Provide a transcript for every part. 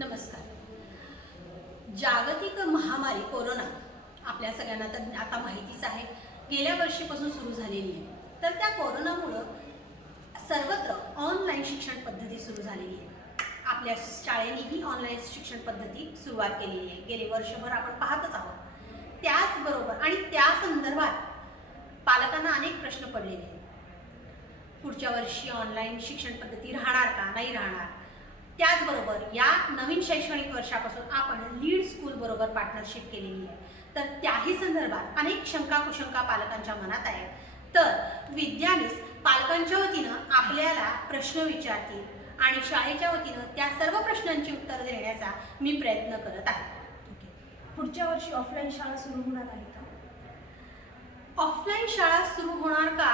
नमस्कार. जागतिक महामारी कोरोना आपल्या सगळ्यांना तर आता माहितीच आहे, गेल्या वर्षीपासून सुरू झालेली आहे. तर त्या कोरोनामुळं सर्वत्र ऑनलाईन शिक्षण पद्धती सुरू झालेली आहे. आपल्या शाळेनेही ऑनलाईन शिक्षण पद्धती सुरुवात केलेली आहे. गेले वर्षभर आपण पाहतच आहोत. त्याचबरोबर आणि त्या संदर्भात पालकांना अनेक प्रश्न पडलेले आहेत. पुढच्या वर्षी ऑनलाईन शिक्षण पद्धती राहणार का, नाही राहणार. त्याचबरोबर या नवीन शैक्षणिक वर्षापासून आपण लीड स्कूल बरोबर पार्टनरशिप केलेली आहे. तर त्याही संदर्भात अनेक शंका कुशंका पालकांच्या मनात आहेत. तर विद्यानीस पालकांच्या वतीनं आपल्याला प्रश्न विचारतील आणि शाळेच्या वतीनं त्या सर्व प्रश्नांची उत्तर देण्याचा मी प्रयत्न करत आहे. पुढच्या वर्षी ऑफलाईन शाळा सुरू होणार आहे का? ऑफलाईन शाळा सुरू होणार का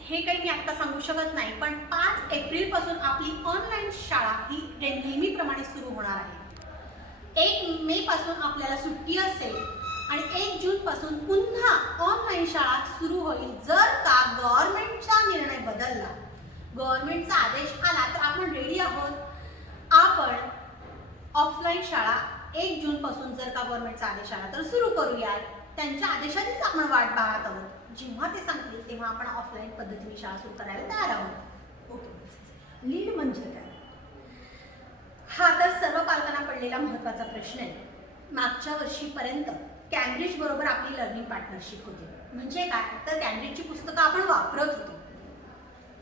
हे काही मी आत्ता सांगू शकत नाही, पण 5 एप्रिलपासून आपली ऑनलाईन शाळा ही नेहमीप्रमाणे सुरू होणार आहे. 1 मे पासून आपल्याला सुट्टी असेल आणि 1 जून पासून पुन्हा ऑनलाईन शाळा सुरू होईल. जर का गव्हर्नमेंटचा निर्णय बदलला, गव्हर्नमेंटचा आदेश आला, तर आपण रेडी आहोत. आपण ऑफलाईन शाळा 1 जून पासून जर का गव्हर्नमेंटचा आदेश आला तर सुरू करूयात. त्यांच्या आदेशाचीच आपण वाट पाहत आहोत. जेव्हा ते सांगतील तेव्हा आपण ऑफलाईन पद्धतीने शाळा सुरू करायला तयार आहोत. ओके. लीड म्हणजे काय? हा तर सर्व पालकांना पडलेला महत्त्वाचा प्रश्न आहे. मागच्या वर्षीपर्यंत कॅम्ब्रिज बरोबर आपली लर्निंग पार्टनरशिप होती. म्हणजे काय, तर कॅम्ब्रिजची पुस्तकं आपण वापरत होतो.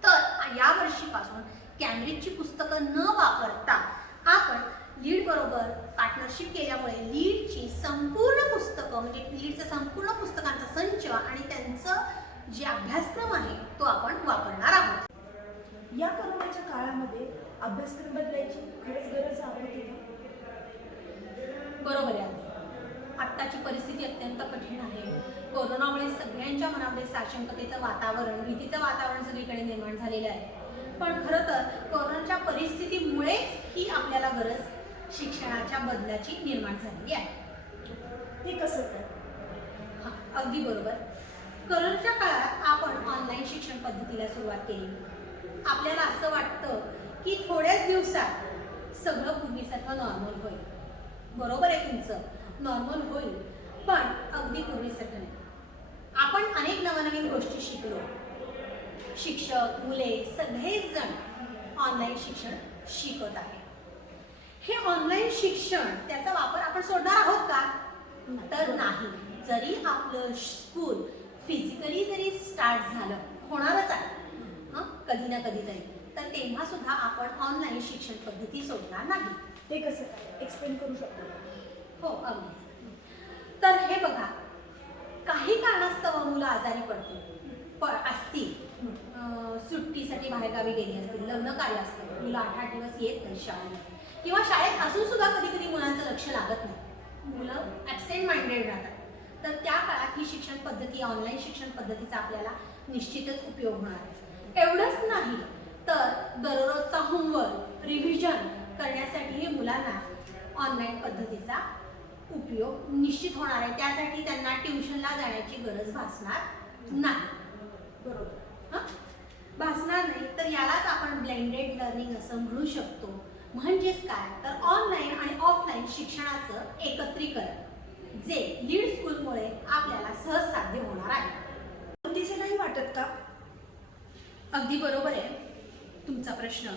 तर या वर्षीपासून कॅम्ब्रिजची पुस्तकं न वापरता आपण लीड बरोबर पार्टनरशिप केल्यामुळे लीडची संपूर्ण पुस्तकं म्हणजे लीडचा संपूर्ण पुस्तकांचा संच आणि त्यांचं जे अभ्यासक्रम आहे तो आपण वापरणार आहोत. या कोरोनाच्या काळामध्ये अभ्यासक्रम बदलायची खरंच गरज आहे का? बरोबर आहे. आत्ताची परिस्थिती अत्यंत कठीण आहे. कोरोनामुळे सगळ्यांच्या मनामध्ये साशंकतेचं वातावरण, भीतीचं वातावरण सगळीकडे निर्माण झालेलं आहे. पण खरं तर कोरोनाच्या परिस्थितीमुळेच ही आपल्याला गरज शिक्षणाच्या बदलाची निर्माण झालेली आहे. ते कसं काय? हां, अगदी बरोबर. कोरोनाच्या काळात आपण ऑनलाईन शिक्षण पद्धतीला सुरुवात केली. आपल्याला असं वाटतं की थोड्याच दिवसात सगळं पूर्वीसारखं नॉर्मल होईल. बरोबर आहे तुमचं, नॉर्मल होईल, पण अगदी पूर्वीसारखं नाही. आपण अनेक नवनवीन गोष्टी शिकलो. शिक्षक, मुले सगळेच जण ऑनलाईन शिक्षण शिकत आहे. हे ऑनलाईन शिक्षण त्याचा वापर आपण सोडणार आहोत का? तर नाही. जरी आपलं स्कूल फिजिकली जरी स्टार्ट झालं, होणारच आहे कधी ना कधी तरी, तर तेव्हा सुद्धा आपण ऑनलाईन शिक्षण पद्धती सोडणार नाही. ते कसं काय एक्सप्लेन करू शकतो? हो, अगदीच. तर हे बघा, काही कारणास्तव मुलं आजारी असतील, सुट्टीसाठी बाहेरगावी गेली असतील, लग्न कार्य असतं, मुलं 8-8 दिवस येत नाही शाळेत, किंवा शाळेत असून सुद्धा कधी कधी मुलांचं लक्ष लागत नाही, मुलं ॲबसेंट माइंडेड राहतात. तर त्या काळात ही शिक्षण पद्धती, ऑनलाईन शिक्षण पद्धतीचा आपल्याला निश्चितच उपयोग होणार आहे. एवढंच नाही तर दररोजचा होमवर्क, रिव्हिजन करण्यासाठीही मुलांना ऑनलाईन पद्धतीचा उपयोग निश्चित होणार आहे. त्यासाठी त्यांना ट्युशनला जाण्याची गरज भासणार नाही. बरोबर, भासणार नाही. तर यालाच आपण ब्लेंडेड लर्निंग असं म्हणू शकतो. म्हणजेच काय, तर ऑनलाईन आणि ऑफलाईन शिक्षणाचं एकत्रीकरण, जे लीड स्कूलमुळे आपल्याला सहज साध्य होणार आहे. तिचे नाही वाटत का? अगदी बरोबर आहे तुमचा प्रश्न,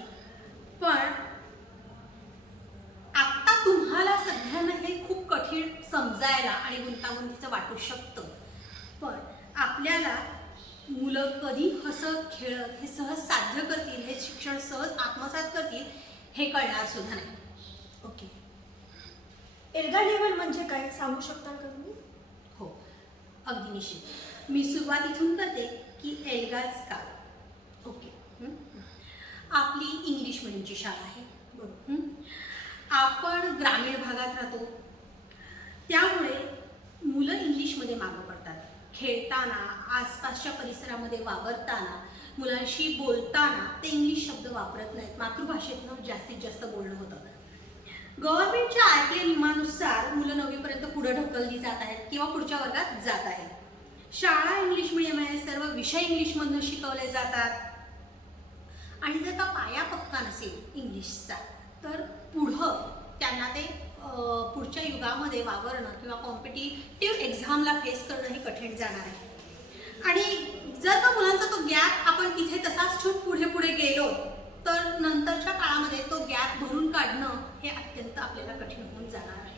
पण आता तुम्हाला सगळ्यांना हे खूप कठीण समजायला आणि गुंतागुंतीचं वाटू शकतं. पण आपल्याला मुलं कधी हसत खेळत हे सहज साध्य करतील, हे शिक्षण सहज आत्मसात करतील, हे कळणार सुद्धा नाही. ओके. एल्गा लेवल म्हणजे काय सांगू शकता का तुम्ही? हो, अगदी निश्चित. मी सुरुवात इथून करते की एल्गाच का. ओके. आपली इंग्लिश मिडियमची शाळा आहे. आपण ग्रामीण भागात राहतो, त्यामुळे मुलं इंग्लिशमध्ये मागं पडतात. खेळताना, आसपासच्या परिसरामध्ये वावरताना, मुलांशी बोलताना ते इंग्लिश शब्द वापरत नाहीत. मातृभाषेतनं जास्तीत जास्त बोलणं होतं. गव्हर्नमेंटच्या RTI नियमानुसार मुलं 9वीपर्यंत पुढे ढकलली जात आहेत किंवा पुढच्या वर्गात जात आहेत. शाळा इंग्लिश मिडियम आहे, सर्व विषय इंग्लिशमधून शिकवले जातात. आणि जर का पाया पक्का नसेल इंग्लिशचा, तर पुढं त्यांना ते पुढच्या युगामध्ये वावरणं किंवा कॉम्पिटिटिव्ह एक्झामला फेस करणं हे कठीण जाणार आहे. आणि जर का मुलांचा तो गॅप आपण तिथे तसाच ठेवून पुढे पुढे गेलो तर नंतरच्या काळामध्ये तो गॅप भरून काढणं हे अत्यंत आपल्याला कठीण होऊन जाणार आहे.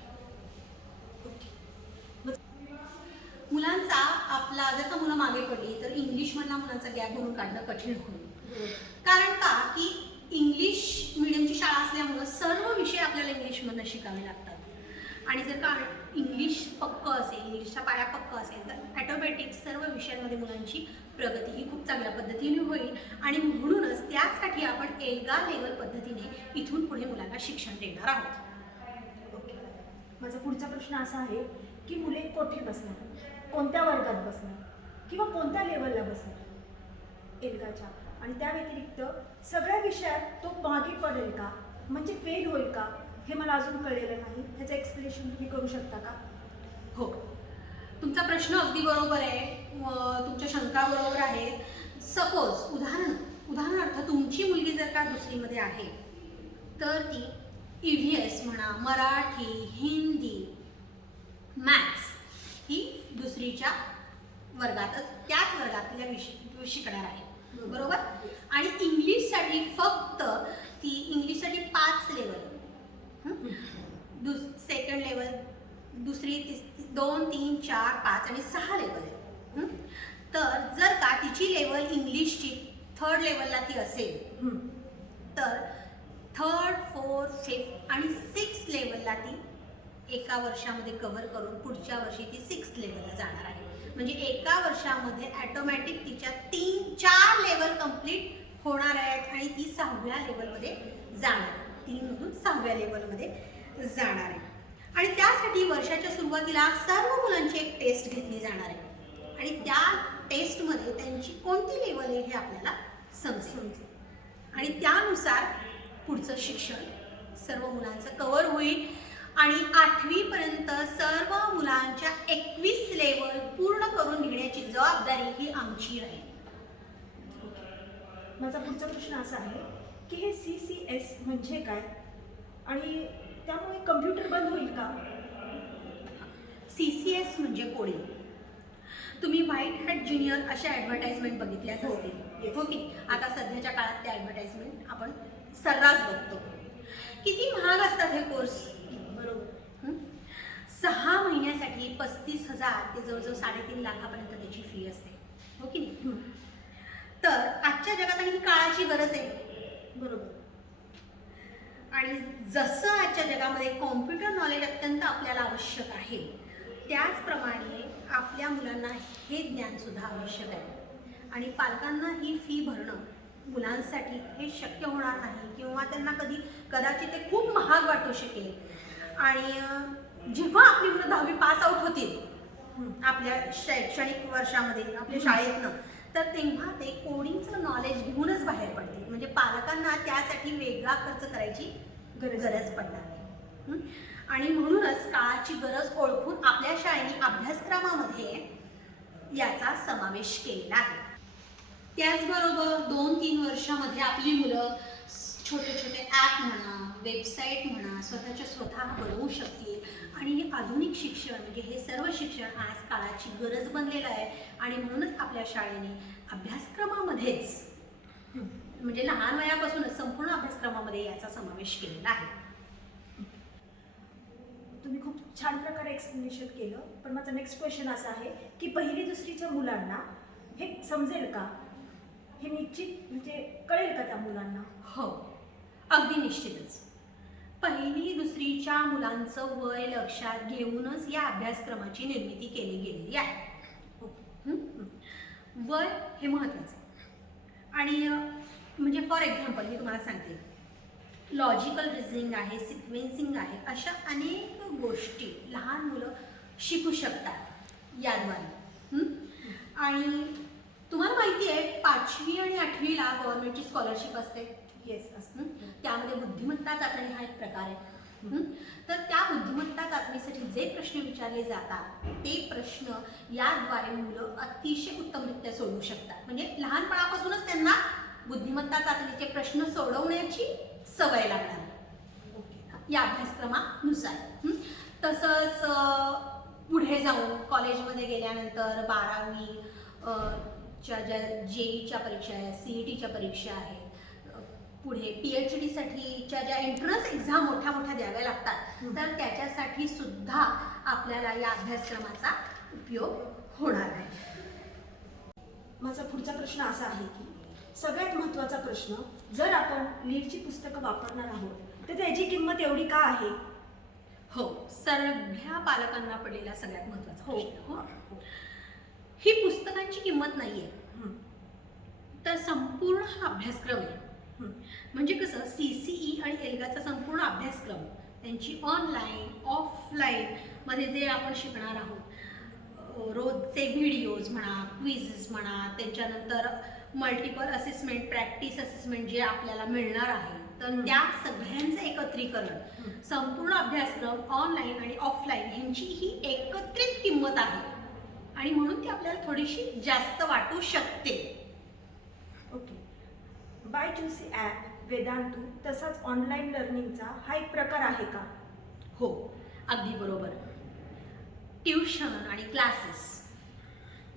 मुलांचा आपला जर का मुलं मागे पडली तर इंग्लिशमधला मुलांचा गॅप भरून काढणं कठीण होईल. कारण का की इंग्लिश मिडियमची शाळा असल्यामुळं सर्व विषय आपल्याला इंग्लिशमधनं शिकावे लागतात. आणि जर का इंग्लिश पक्क असेल, इंग्लिशचा पाया पक्क असेल तर ॲटोमॅटिक सर्व विषयांमध्ये मुलांची प्रगती ही खूप चांगल्या पद्धतीने होईल. आणि म्हणूनच त्यासाठी आपण एल्गार लेवल पद्धतीने इथून पुढे मुलांना शिक्षण देणार आहोत. ओके. माझा पुढचा प्रश्न असा आहे की मुले कोठे बसणार, कोणत्या वर्गात बसणार किंवा कोणत्या लेवलला बसणार एल्गाच्या, आणि त्या व्यतिरिक्त सगळ्या विषयात तो मागे पडेल का, म्हणजे फेल होईल का, हे मला अजून कळलेलं नाही. ह्याचं एक्सप्लेनेशन तुम्ही करू शकता का? हो, तुमचा प्रश्न अगदी बरोबर आहे. तुमच्या शंका बरोबर आहेत. सपोज उदाहरणार्थ तुमची मुलगी जर का दुसरीमध्ये आहे तर ती EVS म्हणा, मराठी, हिंदी, मॅथ्स ही दुसरीच्या वर्गातच त्याच वर्गातल्या विषय शिकणार आहे, बरोबर. आणि इंग्लिशसाठी फक्त ती इंग्लिशसाठी 5 लेवल, सेकंड लेवल, दुसरी 2, 3, 4, 5 आणि 6 लेवल आहे. तर जर का तिची लेवल इंग्लिशची 3rd लेवलला ती असेल तर 3rd, 4th, 5th आणि 6th लेवलला ती एका वर्षामध्ये कव्हर करून पुढच्या वर्षी ती 6th लेवलला जाणार आहे. म्हणजे एका वर्षामध्ये ॲटोमॅटिक तिच्या 4 लेवल कंप्लीट होणार आहेत आणि ती 6व्या लेवलमध्ये जाणार, 3 मधून 6व्या लेवलमध्ये जाणार आहे. आणि त्यासाठी वर्षाच्या सुरुवातीला सर्व मुलांची एक टेस्ट घेतली जाणार आहे आणि त्या टेस्टमध्ये त्यांची कोणती लेवल आहे हे आपल्याला समजेल आणि त्यानुसार पुढचं शिक्षण सर्व मुलांचं कव्हर होईल. आणि 8वी पर्यंत सर्व मुलांच्या 21 लेवल पूर्ण करून घेण्याची जबाबदारी ही आमची राहील. माझा पुढचा प्रश्न असा आहे की हे CCS म्हणजे काय आणि त्यामुळे कम्प्युटर बंद होईल का? CCS म्हणजे कोडिंग. तुम्ही व्हाईट हॅट ज्युनियर अशा ॲडव्हर्टाइजमेंट बघितल्याच असतील, हो की. आता सध्याच्या काळात त्या ॲडव्हर्टाइजमेंट आपण सर्रास बघतो. किती महाग असतात हे कोर्स, बरोबर. 6 महिन्यासाठी 35,000 ते जवळजवळ 3.5 लाखापर्यंत त्याची फी असते, हो की नाही. तर आजच्या जगात आणि ही काळाची गरज आहे, बरोबर. आणि जसं आजच्या जगामध्ये कॉम्प्युटर नॉलेज अत्यंत आपल्याला आवश्यक आहे त्याचप्रमाणे आपल्या मुलांना हे ज्ञानसुद्धा आवश्यक आहे. आणि पालकांना ही फी भरणं मुलांसाठी हे शक्य होणार नाही किंवा त्यांना कदाचित ते खूप महाग वाटू शकेल. आणि जेव्हा आपली मुलं 10वी पास आउट होतील आपल्या शैक्षणिक वर्षामध्ये आपल्या शाळेतनं, तर तेव्हा ते कोडिंगचं नॉलेज घेऊनच बाहेर पडतील. म्हणजे पालकांना त्यासाठी वेगळा खर्च करायची गरज पडणार नाही. आणि म्हणूनच काळाची गरज ओळखून आपल्या शाळेने अभ्यासक्रमामध्ये याचा समावेश केलेला आहे. त्याचबरोबर 2-3 वर्षामध्ये आपली मुलं छोटे छोटे ॲप म्हणा, वेबसाईट म्हणा स्वतः बनवू शकतील. आणि हे आधुनिक शिक्षण म्हणजे हे सर्व शिक्षण आज काळाची गरज बनलेलं आहे. आणि म्हणूनच आपल्या शाळेने अभ्यासक्रमामध्येच म्हणजे लहान वयापासूनच संपूर्ण अभ्यासक्रमामध्ये याचा समावेश केलेला आहे. तुम्ही खूप छान प्रकारे एक्सप्लेनेशन केलं. पण माझा नेक्स्ट क्वेश्चन असा आहे की 1ली-2रीच्या मुलांना हे समजेल का, हे निश्चित म्हणजे कळेल का त्या मुलांना? हो, अगदी निश्चितच. 1ली-2रीच्या मुलांचं वय लक्षात घेऊनच या अभ्यासक्रमाची निर्मिती केली गेलेली आहे. वय हे महत्त्वाचं आहे. आणि म्हणजे फॉर एक्झाम्पल मी तुम्हाला सांगते, लॉजिकल रिझनिंग आहे, सिक्वेन्सिंग आहे, अशा अनेक गोष्टी लहान मुलं शिकू शकतात याद्वारे. आणि तुम्हाला माहिती आहे 5वी आणि 8वीला गव्हर्नमेंटची स्कॉलरशिप असते. येस असतं. त्यामध्ये बुद्धिमत्ता चाचणी हा एक प्रकार आहे. तर त्या बुद्धिमत्ता चाचणीसाठी जे प्रश्न विचारले जातात ते प्रश्न याद्वारे मुलं अतिशय उत्तमरित्या सोडवू शकतात. म्हणजे लहानपणापासूनच त्यांना बुद्धिमत्ता चाचणीचे प्रश्न सोडवण्याची सवय लागणार. या अभ्यासक्रमानुसार. तसंच पुढे जाऊन कॉलेजमध्ये गेल्यानंतर 12वी च्या ज्या JEEच्या परीक्षा आहेत, CETच्या परीक्षा आहेत, पुढे PhDसाठीच्या ज्या एंट्रन्स एक्झाम मोठ्या मोठ्या द्याव्या लागतात, तर त्याच्यासाठी सुद्धा आपल्याला या अभ्यासक्रमाचा उपयोग होणार आहे. माझा पुढचा प्रश्न असा आहे की सगळ्यात महत्त्वाचा प्रश्न, जर आपण लीडची पुस्तकं वापरणार आहोत तर त्याची किंमत एवढी का आहे? हो, सगळ्या पालकांना पडलेला सगळ्यात महत्त्वाचा हो. प्रश्न. हो, ही पुस्तकांची किंमत नाहीये, तर संपूर्ण हा अभ्यासक्रम आहे. म्हणजे कसं CCE आणि एल्गाचा संपूर्ण अभ्यासक्रम, त्यांची ऑनलाईन ऑफलाईन मध्ये जे आपण शिकणार आहोत, रोजचे व्हिडिओज म्हणा, क्विझेस म्हणा, त्याच्यानंतर मल्टिपल असेसमेंट, प्रॅक्टिस असेसमेंट जे आपल्याला मिळणार आहे, तर त्या सगळ्यांचं एकत्रीकरण, संपूर्ण अभ्यासक्रम ऑनलाईन आणि ऑफलाईन यांची ही एकत्रित किंमत आहे आणि म्हणून ती आपल्याला थोडीशी जास्त वाटू शकते. ओके. बायजुसी ॲप, वेदांतू तसाच ऑनलाईन लर्निंगचा हा एक प्रकार आहे का? हो, अगदी बरोबर. ट्युशन आणि क्लासेस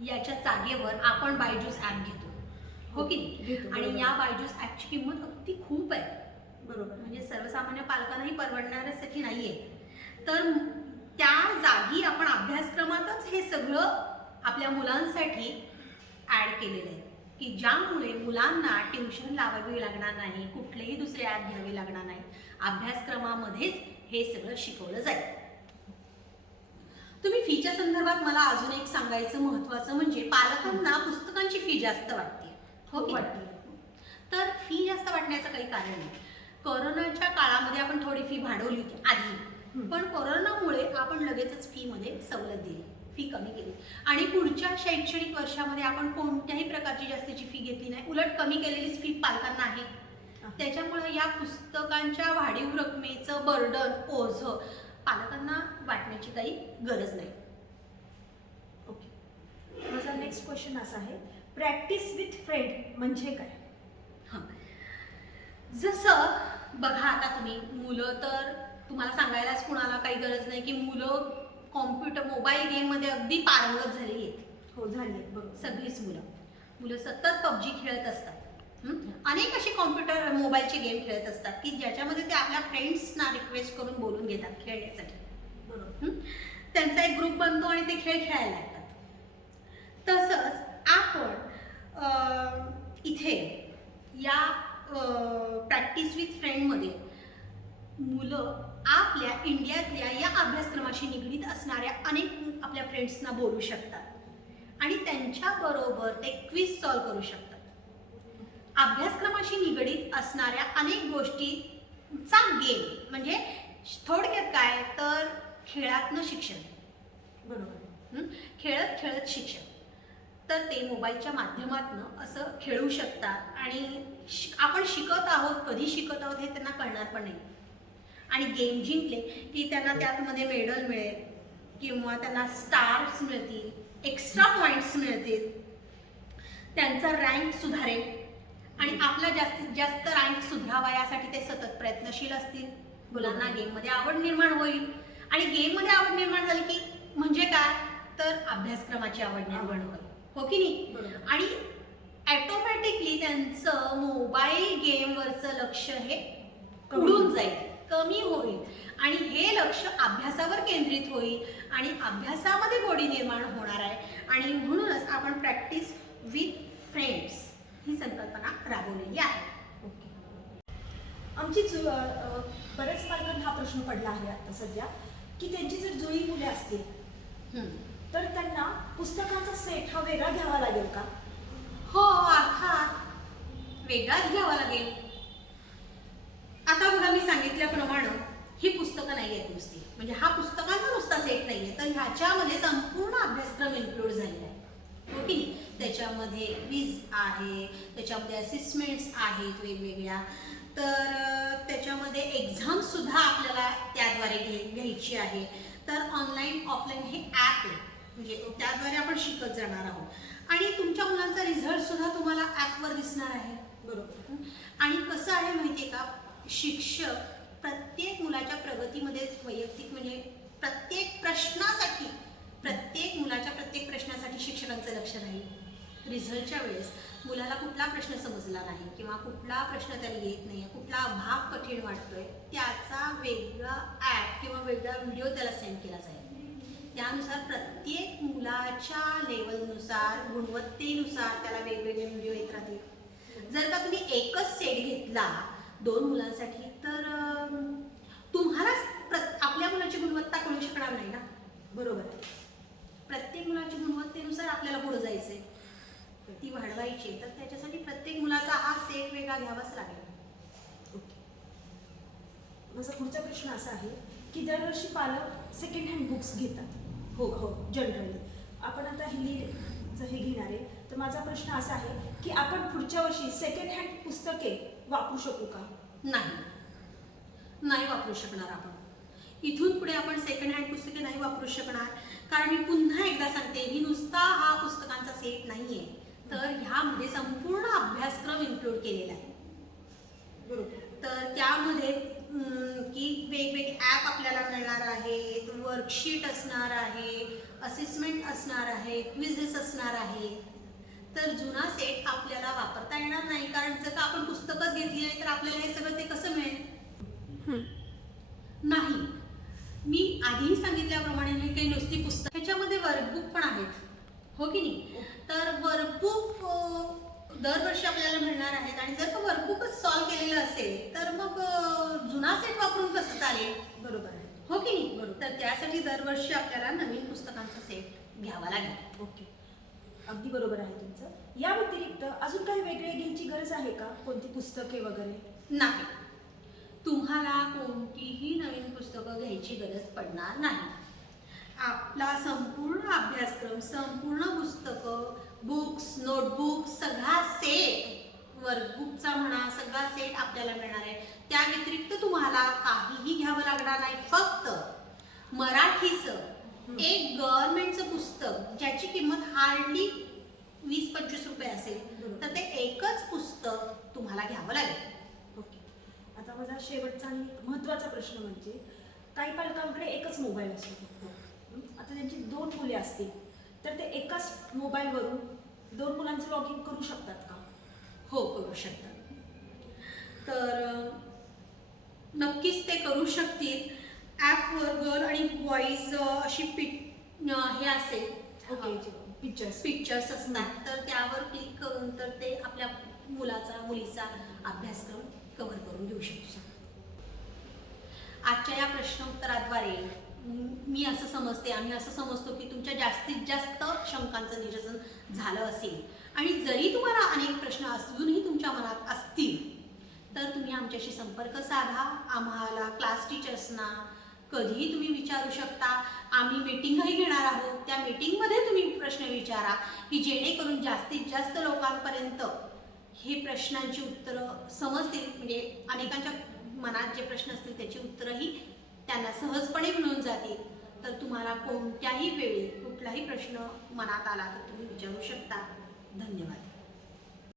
याच्या जागेवर आपण बायजूस ॲप घेतो, हो की नाही? घेतो, आणि बरोबर. या बायजूस ॲपची किंमत अगदी खूप आहे. बरोबर. म्हणजे सर्वसामान्य पालकांनाही परवडण्यासाठी नाहीये. तर त्या जागी आपण अभ्यासक्रमातच हे सगळं आपल्या मुलांसाठी ॲड केलेलं आहे, की ज्यामुळे मुलांना ट्युशन लावावी लागणार नाही, कुठलेही दुसरे ॲप घ्यावे लागणार नाही, अभ्यासक्रमामध्येच हे सगळं शिकवलं जाईल. तुम्ही फीच्या संदर्भात मला अजून एक सांगायचं महत्त्वाचं म्हणजे पालकांना पुस्तकांची फी जास्त वाटते, हो की वाटते. तर फी जास्त वाटण्याचं काही कारण नाही. कोरोनाच्या काळामध्ये आपण थोडी फी वाढवली होती आधी, पण कोरोनामुळे आपण लगेचच फीमध्ये सवलत दिली, फी कमी केली आणि पुढच्या शैक्षणिक वर्षामध्ये आपण कोणत्याही प्रकारची जास्तीची फी घेतली नाही, उलट कमी केलेलीच फी पालकांना आहे. त्याच्यामुळे या पुस्तकांच्या वाढीव रकमेचं बर्डन, ओझं पालकांना वाटण्याची काही गरज नाही. ओके. माझा नेक्स्ट क्वेश्चन असा आहे, प्रॅक्टिस विथ फ्रेंड म्हणजे काय? हां, जसं बघा आता तुम्ही मुलं, तर तुम्हाला सांगायलाच कुणाला काही गरज नाही की मुलं कॉम्प्युटर मोबाईल गेममध्ये अगदी पारंगत झालेली आहेत. हो, झाली आहे. बरोबर. सगळीच मुलं सतत PUBG खेळत असतात. अनेक असे कॉम्प्युटर मोबाईलचे गेम खेळत असतात की ज्याच्यामध्ये ते आपल्या फ्रेंड्सना रिक्वेस्ट करून बोलून घेतात खेळण्यासाठी. बरोबर. त्यांचा एक ग्रुप बनतो आणि ते खेळ खेळायला लागतात. तसंच आपण इथे या प्रॅक्टिस विथ फ्रेंडमध्ये मुलं आपल्या इंडियातल्या या अभ्यासक्रमाशी निगडीत असणाऱ्या अनेक आपल्या फ्रेंड्सना बोलू शकतात आणि त्यांच्याबरोबर ते क्विज सॉल्व करू शकतात. अभ्यासक्रमाशी निगडीत असणाऱ्या अनेक गोष्टींचा गेम म्हणजे थोडक्यात काय तर खेळातनं शिक्षण. बरोबर. खेळत खेळत शिक्षण. तर ते मोबाईलच्या माध्यमातून असं खेळू शकतात आणि आपण शिकत आहोत, कधी शिकत आहोत हे त्यांना कळणार पण नाही. आणि गेम जिंकले की त्यांना त्यामध्ये मेडल मिळेल किंवा त्यांना स्टार्स मिळतील, एक्स्ट्रा पॉईंट्स मिळतील, त्यांचा रँक सुधारेल आणि आपला जास्तीत जास्त रँक सुधारावा यासाठी ते सतत प्रयत्नशील असतील. मुलांना गेममध्ये आवड निर्माण होईल आणि गेममध्ये आवड निर्माण झाली की म्हणजे काय तर अभ्यासक्रमाची आवड निर्माण होईल, हो की नाही? आणि ॲटोमॅटिकली त्यांचं मोबाईल गेमवरचं लक्ष हे उडून जाईल, कमी होईल आणि हे लक्ष अभ्यासावर केंद्रित होईल आणि अभ्यासामध्ये गोडी निर्माण होणार आहे. आणि म्हणूनच आपण प्रॅक्टिस विथ फ्रेंड्स ही संकल्पना राबवलेली आहे. आमची बऱ्याच पालकांना हा प्रश्न पडला आहे आता सध्या की त्यांची जर जुळी मुले असतील तर त्यांना पुस्तकांचा सेट हा वेगळा घ्यावा लागेल का? हो, अर्थात वेगळाच घ्यावा लागेल. आता बघा मी सांगितल्याप्रमाणे ही पुस्तकं नाही आहेत नुसती, म्हणजे हा पुस्तकांचा नुसता सेट नाही आहे, तर ह्याच्यामध्ये संपूर्ण अभ्यासक्रम इन्क्लूड झालेला आहे, हो की नाही? त्याच्यामध्ये क्विज आहे, त्याच्यामध्ये असेसमेंट्स आहेत वेगवेगळ्या, तर त्याच्यामध्ये एक्झामसुद्धा आपल्याला त्याद्वारे घ्यायची आहे. तर ऑनलाईन ऑफलाईन हे ॲप आहे, म्हणजे त्याद्वारे आपण शिकत जाणार आहोत आणि तुमच्या मुलांचा रिझल्टसुद्धा तुम्हाला ॲपवर दिसणार आहे. बरोबर. आणि कसं आहे माहिती आहे का, शिक्षक प्रत्येक मुलाच्या प्रगतीमध्ये वैयक्तिक म्हणजे प्रत्येक प्रश्नासाठी प्रत्येक मुलाच्या प्रत्येक प्रश्नासाठी शिक्षकांचं लक्ष राहील। रिझल्टच्या वेळेस मुलाला कुठला प्रश्न समजला नाही किंवा कुठला प्रश्न त्याला येत नाही, कुठला भाग कठीण वाटतोय, त्याचा वेगळा ॲप किंवा वेगळा व्हिडिओ त्याला सेंड केला जाईल। त्यानुसार प्रत्येक मुलाच्या लेवलनुसार गुणवत्तेनुसार त्याला वेगवेगळे व्हिडिओ येत राहतील। जर का तुम्ही एकच सेट घेतला 2 मुलांसाठी तर तुम्हालाच आपल्या मुलाची गुणवत्ता कळू शकणार नाही ना। बरोबर आहे। प्रत्येक मुलाची गुणवत्तेनुसार आपल्याला पुढे जायचंय, ती वाढवायची, तर त्याच्यासाठी प्रत्येक मुलाचा हा सेट वेगळा घ्यावाच लागेल। ओके, माझा पुढचा प्रश्न असा आहे की दरवर्षी पालक सेकंड हँड बुक्स घेतात। हो हो, जनरली आपण आता हिंदीचं हे घेणार आहे, तर माझा प्रश्न असा आहे की आपण पुढच्या वर्षी सेकंड हँड पुस्तके वापरू शकू का? नाही वापरू शकणार आपण। इथून पुढे आपण सेकंड हँड पुस्तके नाही वापरू शकणार, कारण मी पुन्हा एकदा सांगते, ही नुसता हा पुस्तकांचा सेट नाहीये, तर ह्यामध्ये संपूर्ण अभ्यासक्रम इन्क्लूड केलेला आहे। बरोबर। तर त्यामध्ये की वेगवेगळे ॲप आपल्याला मिळणार आहेत, वर्कशीट असणार आहे, असेसमेंट असणार आहे, क्विझेस असणार आहेत। तर जुना सेट आपल्याला वापरता येणार नाही, कारण जर का आपण पुस्तकच घेतली नाही तर आपल्याला हे सगळं ते कसं मिळेल? नाही, मी आधीही सांगितल्याप्रमाणे हे काही नुसती पुस्तक, ह्याच्यामध्ये वर्कबुक पण आहेत, हो की नाही? तर वर्कबुक दरवर्षी आपल्याला मिळणार आहेत, आणि जर का वर्कबुकच सॉल्व केलेलं असेल तर मग जुना सेट वापरून कसं चालेल? बरोबर आहे, हो की नाही? बरोबर। तर त्यासाठी दरवर्षी आपल्याला नवीन पुस्तकांचा सेट घ्यावा लागेल। ओके, अगदी बरोबर आहे तुमचं। या व्यतिरिक्त अजून काही वेगळे घ्यायची गरज आहे का? कोणती पुस्तके वगैरे? नाही, तुम्हाला कोणतीही नवीन पुस्तकं घ्यायची गरज पडणार नाही। आपला संपूर्ण अभ्यासक्रम, संपूर्ण पुस्तकं, बुक्स, नोटबुक, सगळा सेट, वर्कबुकचा म्हणा, सगळा सेट आपल्याला मिळणार आहे। त्या व्यतिरिक्त तुम्हाला काहीही घ्यावं लागणार नाही। फक्त मराठीचं एक गव्हर्नमेंटचं पुस्तक ज्याची किंमत हार्डली 20-25 रुपये असेल, तर ते एकच पुस्तक तुम्हाला घ्यावं लागेल। ओके, आता माझा शेवटचा आणि महत्त्वाचा प्रश्न म्हणजे काही पालकांकडे एकच मोबाईल असतो फक्त। आता त्यांची 2 मुले असतील तर ते एकाच मोबाईलवरून 2 मुलांचं लॉग इन करू शकतात का? हो, करू शकतात। तर नक्कीच ते करू शकतील। ॲपवर गर्ल आणि बॉईज अशी हे असेल, ओके, पिक्चर्स असतात, तर त्यावर क्लिक करून तर ते आपल्या मुलाचा मुलीचा अभ्यासक्रम कव्हर करून घेऊ शकतात। आजच्या या प्रश्नोत्तराद्वारे मी असं समजते, आम्ही असं समजतो की तुमच्या जास्तीत जास्त शंकांचं निरसन झालं असेल, आणि जरी तुम्हाला अनेक प्रश्न अजूनही तुमच्या मनात असतील तर तुम्ही आमच्याशी संपर्क साधा। आम्हाला क्लास टीचर्सना कधीही तुम्ही विचारू शकता। आम्ही मीटिंगही घेणार आहोत, त्या मीटिंगमध्ये तुम्ही प्रश्न विचारा, की जेणेकरून जास्तीत जास्त लोकांपर्यंत हे प्रश्नांची उत्तरं समजतील, म्हणजे अनेकांच्या मनात जे प्रश्न असतील त्याची उत्तरंही त्यांना सहजपणे मिळून जातील। तर तुम्हाला कोणत्याही वेळी कुठलाही प्रश्न मनात आला तर तुम्ही विचारू शकता। धन्यवाद।